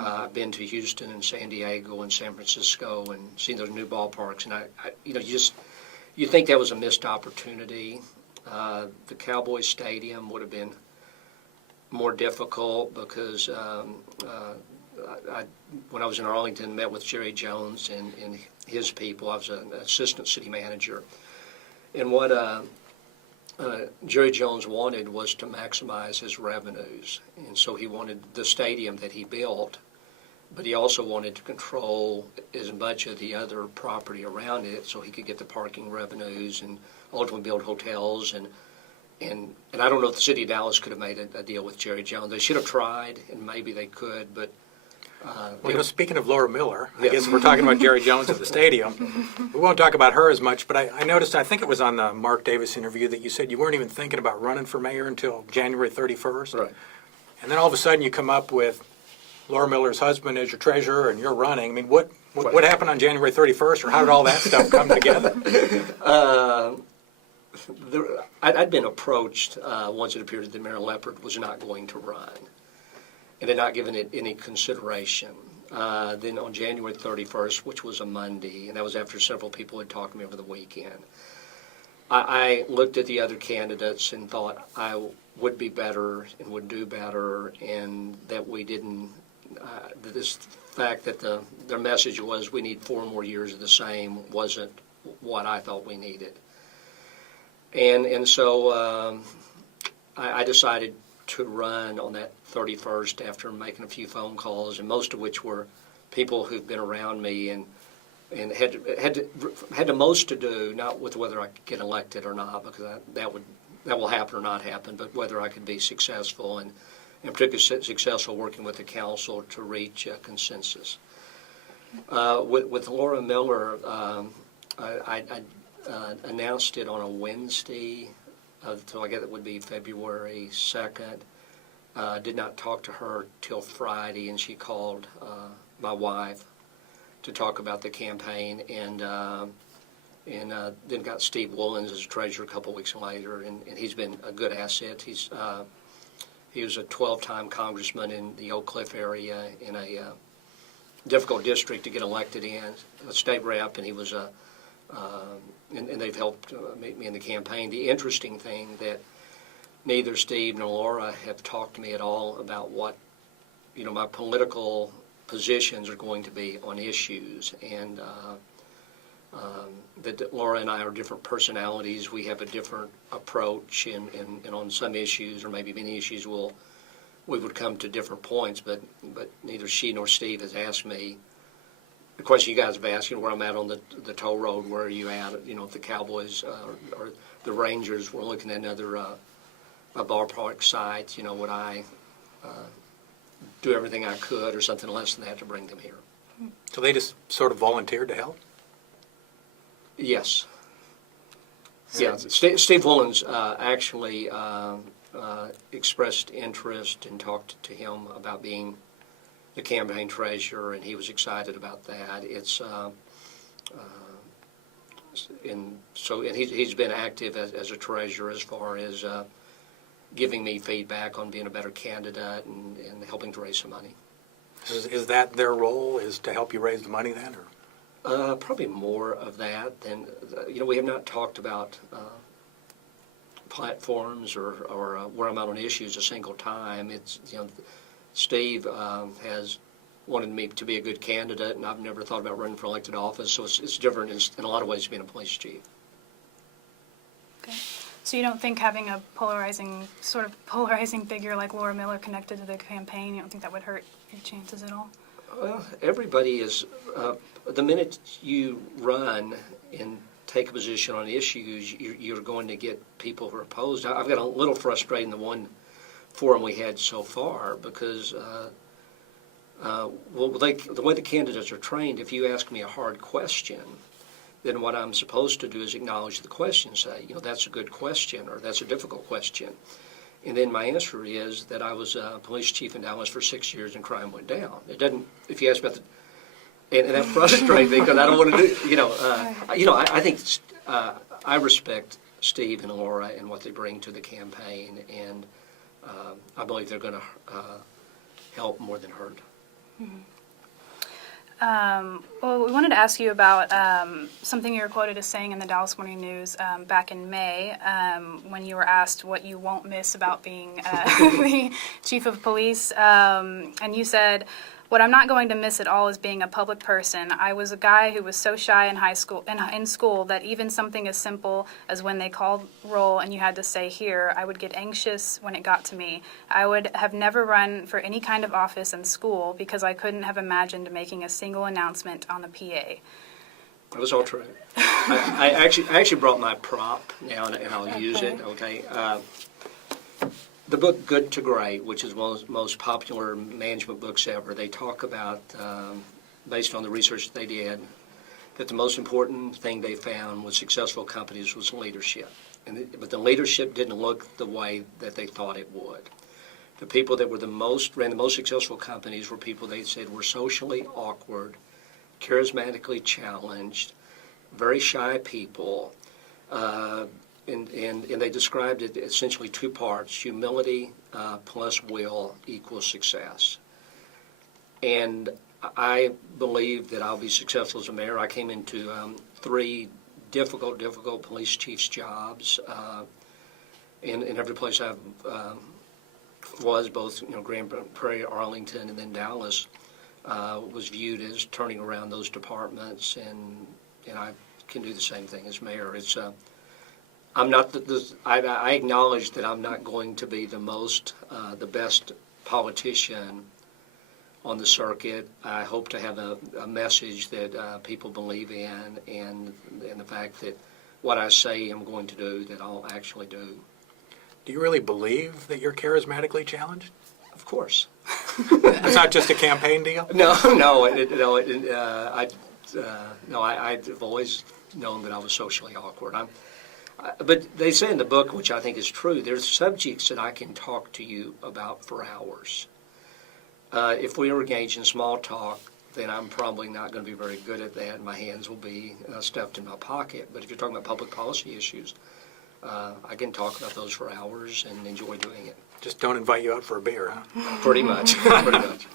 I've been to Houston and San Diego and San Francisco and seen those new ballparks, and you think that was a missed opportunity. The Cowboys Stadium would have been more difficult because when I was in Arlington, met with Jerry Jones and his people. I was an assistant city manager, and what Jerry Jones wanted was to maximize his revenues, and so he wanted the stadium that he built, but he also wanted to control as much of the other property around it so he could get the parking revenues and ultimately build hotels. And I don't know if the city of Dallas could have made a deal with Jerry Jones. They should have tried, and maybe they could, but well, speaking of Laura Miller, I guess we're talking about Jerry Jones at the stadium. We won't talk about her as much, but I noticed, I think it was on the Mark Davis interview, that you said you weren't even thinking about running for mayor until January 31st. Right. And then all of a sudden you come up with Laura Miller's husband as your treasurer and you're running. I mean, what happened on January 31st, or how did all that stuff come together? I'd been approached once it appeared that Mayor Leopard was not going to run, and had not given it any consideration. Then on January 31st, which was a Monday, and that was after several people had talked to me over the weekend, I looked at the other candidates and thought I would be better and would do better, and that we didn't, this fact that their message was we need 4 more years of the same wasn't what I thought we needed. And so I decided to run on that 31st after making a few phone calls, and most of which were people who've been around me and had the most to do, not with whether I could get elected or not, because that will happen or not happen, but whether I could be successful, and particularly successful working with the council to reach a consensus. With Laura Miller, I announced it on a Wednesday, so I guess it would be February 2nd. Did not talk to her till Friday, and she called my wife to talk about the campaign, and then got Steve Wolens as treasurer a couple weeks later, and he's been a good asset. He was a 12-time congressman in the Oak Cliff area in a difficult district to get elected in, a state rep, and he was and they've helped me in the campaign. The interesting thing that neither Steve nor Laura have talked to me at all about what, my political positions are going to be on issues, and that Laura and I are different personalities. We have a different approach, and on some issues, or maybe many issues, we would come to different points, but neither she nor Steve has asked me the question you guys have asked, where I'm at on the toll road, where are you at, if the Cowboys or the Rangers were looking at another a ballpark site, would I do everything I could or something less than that to bring them here. So they just sort of volunteered to help? Yes. Yeah, Steve Wolens actually expressed interest and talked to him about being the campaign treasurer, and he was excited about that. And he's been active as a treasurer as far as giving me feedback on being a better candidate and helping to raise some money. Is that their role, is to help you raise the money then? Or? Probably more of that than, we have not talked about platforms or where I'm out on issues a single time. It's, Steve has wanted me to be a good candidate, and I've never thought about running for elected office, so it's different in a lot of ways being a police chief. Okay. So you don't think having a polarizing figure like Laura Miller connected to the campaign, you don't think that would hurt your chances at all? Well, everybody is, the minute you run and take a position on issues, you're going to get people who are opposed. I've got a little frustrated in the one forum we had so far because, the way the candidates are trained, if you ask me a hard question, then what I'm supposed to do is acknowledge the question, say, that's a good question or that's a difficult question. And then my answer is that I was a police chief in Dallas for 6 years and crime went down. It doesn't, if you ask about and that frustrates me because I don't want to do, I think I respect Steve and Laura and what they bring to the campaign, and I believe they're going to help more than hurt. Well, we wanted to ask you about something you were quoted as saying in the Dallas Morning News back in May when you were asked what you won't miss about being the chief of police. And you said, "What I'm not going to miss at all is being a public person. I was a guy who was so shy in high school, in school, that even something as simple as when they called roll and you had to say here, I would get anxious when it got to me. I would have never run for any kind of office in school because I couldn't have imagined making a single announcement on the PA." That was all true. I actually brought my prop now, and I'll use it, okay? The book Good to Great, which is one of the most popular management books ever, they talk about, based on the research they did, that the most important thing they found with successful companies was leadership. But the leadership didn't look the way that they thought it would. The people that ran the most successful companies were people they said were socially awkward, charismatically challenged, very shy people, and they described it essentially two parts: humility plus will equals success. And I believe that I'll be successful as a mayor. I came into 3 difficult police chief's jobs in every place I was, both Grand Prairie, Arlington, and then Dallas. Was viewed as turning around those departments, and I can do the same thing as mayor. It's I'm not I acknowledge that I'm not going to be the best politician on the circuit. I hope to have a message that people believe in, and the fact that what I say I'm going to do, that I'll actually do. Do you really believe that you're charismatically challenged? Of course. It's not just a campaign deal? I've always known that I was socially awkward. But they say in the book, which I think is true, there's subjects that I can talk to you about for hours. If we are engaged in small talk, then I'm probably not going to be very good at that. My hands will be stuffed in my pocket. But if you're talking about public policy issues, I can talk about those for hours and enjoy doing it. Just don't invite you out for a beer, huh? Pretty much. Pretty much.